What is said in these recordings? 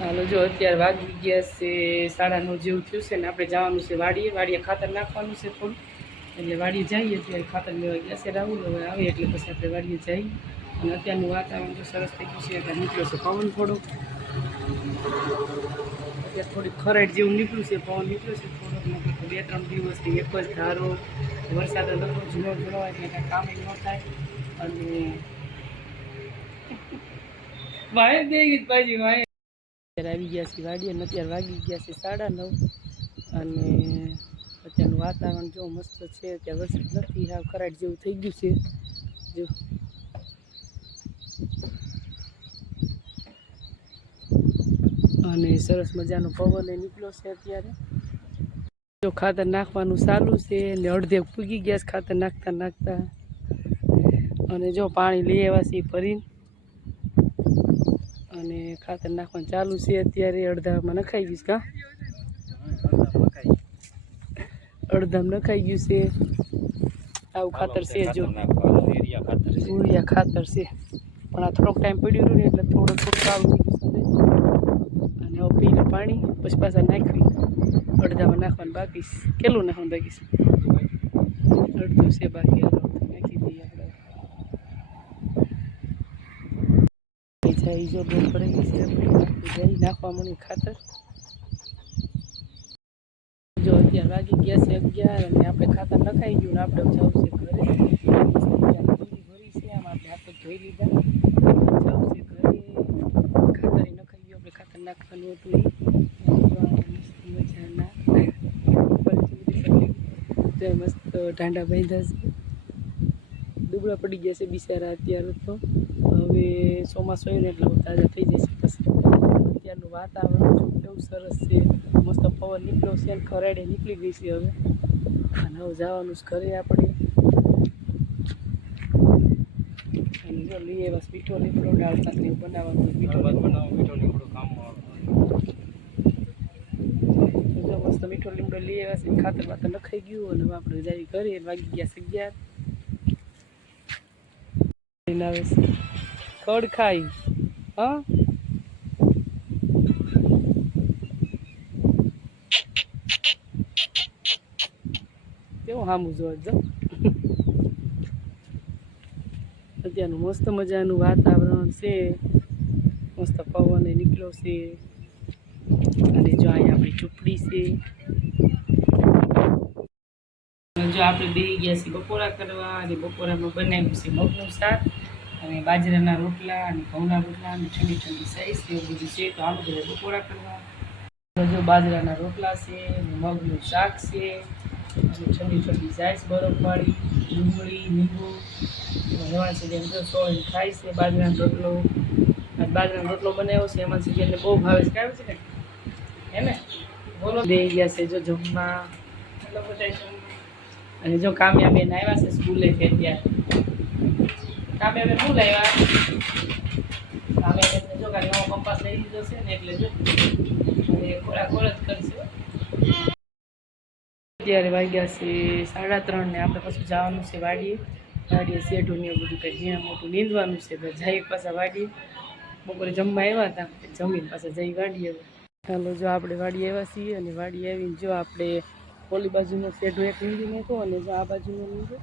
હાલો જો અત્યારે વાગી ગયા છે 9:30 જેવું થયું છે ને આપણે જવાનું છે વાડીએ ખાતર નાખવાનું છે થોડું એટલે વાડીએ જઈએ ત્યારે ખાતર લેવા ગયા છે રાહુલ હવે આવે એટલે પછી આપણે વાડીએ જઈએ અને અત્યારનું વાતાવરણ તો સરસ થઈ ગયું છે એટલે નીકળ્યો છે પવન થોડો અત્યારે થોડીક ખરાટ જેવું નીકળ્યું છે પવન નીકળ્યો છે થોડોક 2-3 દિવસથી એક જ ધારો વરસાદ હતો ઝીણો ઝીણો એટલે કાંઈ કામ ન થાય અને વાય દે ગઈ પાછી વાય આવી ગયા છે વાડી અને અત્યારે વાગી ગયા છે 9:30 અને અત્યારનું વાતાવરણ જો મસ્ત છે અત્યારે વરસાદ નથી હાવ ખરાટ જેવું થઈ ગયું છે જો અને સરસ મજાનો પવન નીકળ્યો છે અત્યારે જો ખાતર નાખવાનું ચાલુ છે ને અડધે પૂગી ગયા છે ખાતર નાખતા નાખતા અને જો પાણી લઈ આવ્યા છે ભરીને અને ખાતર નાખવાનું ચાલુ છે અત્યારે અડધામાં નખાઈ ગયું કા અડધામાં નખાઈ ગયું છે આવું ખાતર છે જો યુરિયા ખાતર છે પણ આ થોડોક ટાઈમ પડ્યું રહ્યું ને એટલે થોડું સારું થઈ ગયું અને હવે પીને પાણી પછી પાછા નાખવી અડધામાં નાખવાનું બાકી કેટલું નાખવાનું બાકી છે અડધું છે બાકી નાખી દઈએ આપણે જાય જો બહુ પડી ગઈ છે જઈ નાખવા મળી ખાતર જો અત્યારે વાગી ગયા છે 11 અને આપણે ખાતર નખાઈ ગયું ને આપણે જવું છે ઘરે ભરી છે આમ આપણે હાથ ધોઈ લીધા જવું છે ઘરે ખાતર નખાઈ ગયું આપણે ખાતર નાખવાનું હતું એ મસ્ત ઢાંડા બાંધ્યા છે દુબળા પડી ગયા છે બિચારા અત્યારે તો હવે ચોમાસું આવ્યું ને એટલે તાજા થઈ જશે પછી અત્યારનું વાતાવરણ જો કેવું સરસ છે મસ્ત પવન નીકળ્યો છે અને ખરાડે નીકળી ગઈ છે હવે અને હવે જવાનું જ ઘરે આપણે અને જો લઈએ બસ મીઠો લીમડો દાળ શાક ને બનાવવાનું મીઠો લીમડો કામમાં જો મસ્ત મીઠો લીમડો લઈ આવ્યા છે ખાતર બાતર નખાઈ ગયું અને હવે આપણે જઈ ઘરે વાગી ગયા 11 આવે છે ખડ ખાઈ હા કેવું સામું જોવા જો અત્યારનું મસ્ત મજાનું વાતાવરણ છે મસ્ત પવન નીકળ્યો છે અને જો અહીંયા આપણી ઝૂંપડી છે જો આપણે બેસી ગયા છીએ બપોરા કરવા અને બપોરામાં બનાવ્યું છે મગનું શાક અને બાજરાના રોટલા અને ઘઉંના રોટલા અને ઠંડી ઠંડી સાઈઝ એવું બધું છે તો આમ બધા બપોરા કરવા જો બાજરાના રોટલા છે મગનું શાક છે અને ઠંડી ઠંડી સાઈઝ બરફવાળી ડુંગળી લીંબુ હેવાન સિઝન જો સોળીને ખાય છે બાજરાનો રોટલો અને બાજરાનો રોટલો બનાવ્યો છે હેવાન સિઝનને બહુ ભાવે છે કાંઈ છે ને હે ને બોલો બે ગયા છે જો જમવા એટલે બધા અને જો કામ્યાબેન આવ્યા છે સ્કૂલેથી અત્યારે કામ્યાબેન શું લાવ્યા કામ્યાબેનને જો કાંઈ નવો કંપાસ લઈ લીધો છે ને એટલે જો અને ખોરાક જ કરશે અત્યારે વાગ્યા છે 3:30 ને આપણે પાછું જવાનું છે વાડીએ શેઢું ને એવું બધું કંઈ ઝીણા મોટું નીંદવાનું છે જઈએ પાછા વાડીએ બપોરે જમવા આવ્યા હતા જમીને પાછા જઈ વાડીએ ચાલો જો આપણે વાડી આવ્યા છીએ અને વાડી આવીને જો આપણે ઓલી બાજુનો શેઢો એક નીંદી નાખ્યો અને જો આ બાજુનો નીંદો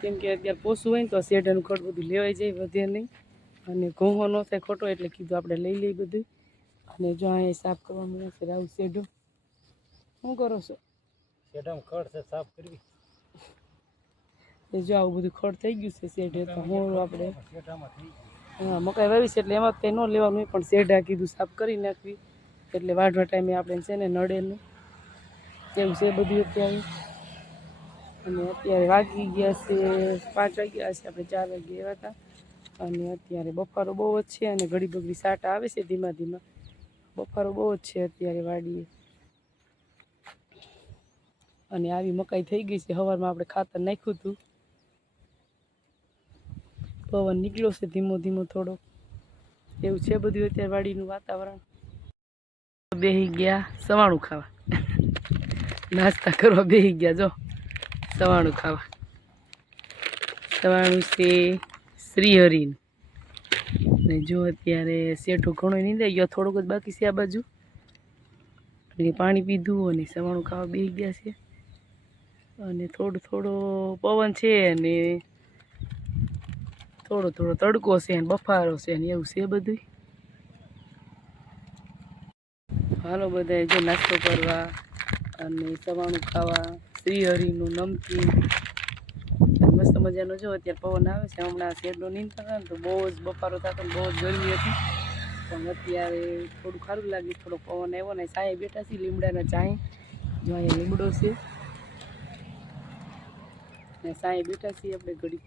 કેમ કે અત્યારે પોસું હોય ને તો શેઢાનું ખડ બધું લેવાઈ જાય વધે નહીં અને ઘઉં ન થાય ખોટો એટલે કીધું આપણે લઈ લઈએ બધું અને જો અહીંયા સાફ કરવાનું રહેશે આવું શેઢો શું કરો છો શેઢામાં ખડ છે સાફ કરવી જો આવું બધું ખડ થઈ ગયું છે શેઢે તો હું આપણે હા મકાઈ વાવી છે એટલે એમાં કંઈ ન લેવાનું હોય પણ શેઢા કીધું સાફ કરી નાખવી એટલે વાઢવા ટાઈમે આપણે છે ને નડેનું એવું છે બધું અત્યારે અને અત્યારે વાગી ગયા છે 5 વાગ્યા છે આપણે 4 વાગે આવ્યા હતા અને અત્યારે બફારો બહુ જ છે અને ઘડી બગડી સાટા આવે છે ધીમા ધીમા બફારો બહુ જ છે અત્યારે વાડીએ અને આવી મકાઈ થઈ ગઈ છે સવારમાં આપણે ખાતર નાખ્યું હતું પવન નીકળ્યો છે ધીમો ધીમો થોડો એવું છે બધું અત્યારે વાડીનું વાતાવરણ બેસી ગયા સવાણું ખાવા નાસ્તા કરવા બેસી ગયા જો સવાણું ખાવા સવાણું છે શ્રીહરિનું ને જો અત્યારે શેઠો ઘણો નીંદાઈ ગયો, થોડોક જ બાકી છે આ બાજુ. એટલે પાણી પીધું અને સવાણું ખાવા બેસી ગયા છે. અને થોડો થોડો પવન છે અને થોડો થોડો તડકો છે અને બફારો છે ને એવું છે બધું. હાલો બધા જો નાસ્તો કરવા અને સવાણું ખાવા, શ્રીહરિનું નમકીન મસ્ત મજાનો. જો અત્યારે પવન આવે છે. હમણાં શેરનો નીંદતા હતા ને તો બહુ જ બફારો થતો ને બહુ જ ગરમી હતી, પણ અત્યારે થોડું સારું લાગે, થોડો પવન આવ્યો ને સાંયે બેઠા છીએ લીમડાના ચાંય. જો અહીંયા લીમડો છે ને સાંયે બેઠા છીએ આપણે ઘડી.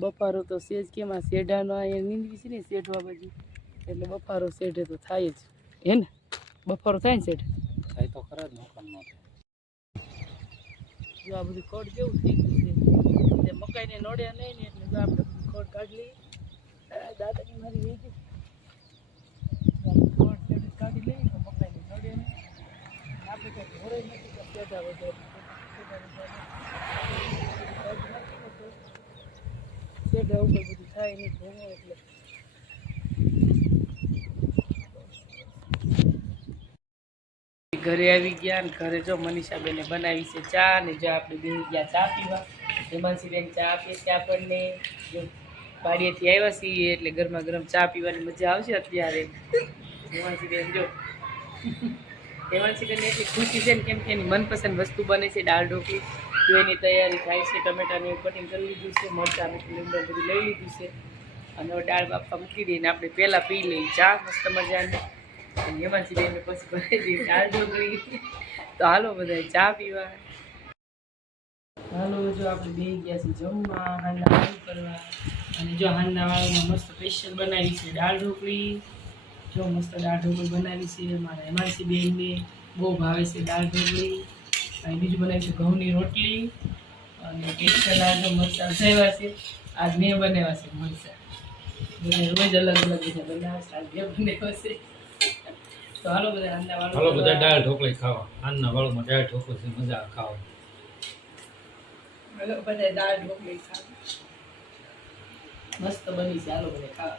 બફારો તો સેજ કેમ આ શેઢાનો અહીંયા નીંદવી છે ને શેઢવા બાજુ, એટલે બફારો શેઢે તો થાય જ હે ને. બફારો થાય ને શેઠ? થાય તો ખરા જ, નુકસાન ન થાય. જો આ બધું ખડ જેવું થઈ ગયું છે, મકાઈને નડ્યા નહીં ને એટલે જો આપણે બધું ખડ કાઢી લઈએ. દાદાની મારી વીજ ખડ શેઠ કાઢી લઈએ તો મકાઈને નડે નહીં. આપણે કંઈ ઘોડે નથી તો શેઢા વગર શેઢા ઉપર બધું થાય નહીં ભોગો એટલે. ઘરે આવી ગયા ને ઘરે જો મનીષાબેને બનાવી છે ચા ને જો આપણે બેસી ગયા ચા પીવા. હેમાંશીબેન ચા આપીએ છીએ આપણને. જો વાડીએથી આવ્યા છીએ એટલે ગરમા ગરમ ચા પીવાની મજા આવશે અત્યારે. હેમાંશીબેન જો હેમાંશીબેન એટલી ખુશી છે ને કેમ કે એની મનપસંદ વસ્તુ બને છે દાળ ઢોકળી. જો એની તૈયારી થાય છે, ટમેટાને એવું કટિંગ કરી લીધું છે, મરચાં લીમડા બધું લઈ લીધું છે અને હવે દાળ બાફવા મૂકી દઈને આપણે પહેલાં પી લઈએ ચા મસ્ત મજાની. હેમાંશી બેન પછી ભરી દઈએ દાળ ઢોકળી. તો હાલો બધા ચા પીવા. હાલો જો આપણે બેસી ગયા છીએ જમવા, હાંડા વાળું કરવા. અને જો હાંડા વાળુમાં મસ્ત સ્પેશિયલ બનાવી છે દાળ ઢોકળી. જો મસ્ત દાળ ઢોકળી બનાવી છે મારા હેમાંશી બેનને બહુ ભાવે છે દાળ ઢોકળી. અને બીજું બનાવી છે ઘઉંની રોટલી અને સ્પેશિયલ જો મરચાં ઉઠાવ્યા છે. આજ મેં બનાવ્યા છે મરચાં. રોજ અલગ અલગ રીતે બનાવે છે, આજ મેં બનાવ્યા છે. તો હાલો બધા હાંડા વાળું. હાલો બધા દાળ ઢોકળી ખાવા. આના વાળુમાં દાળ ઢોકળી મજા ખાવા. હાલો બધા દાળ ઢોકળી ખાવા. મસ્ત બની છે, હાલો બધા ખાવા.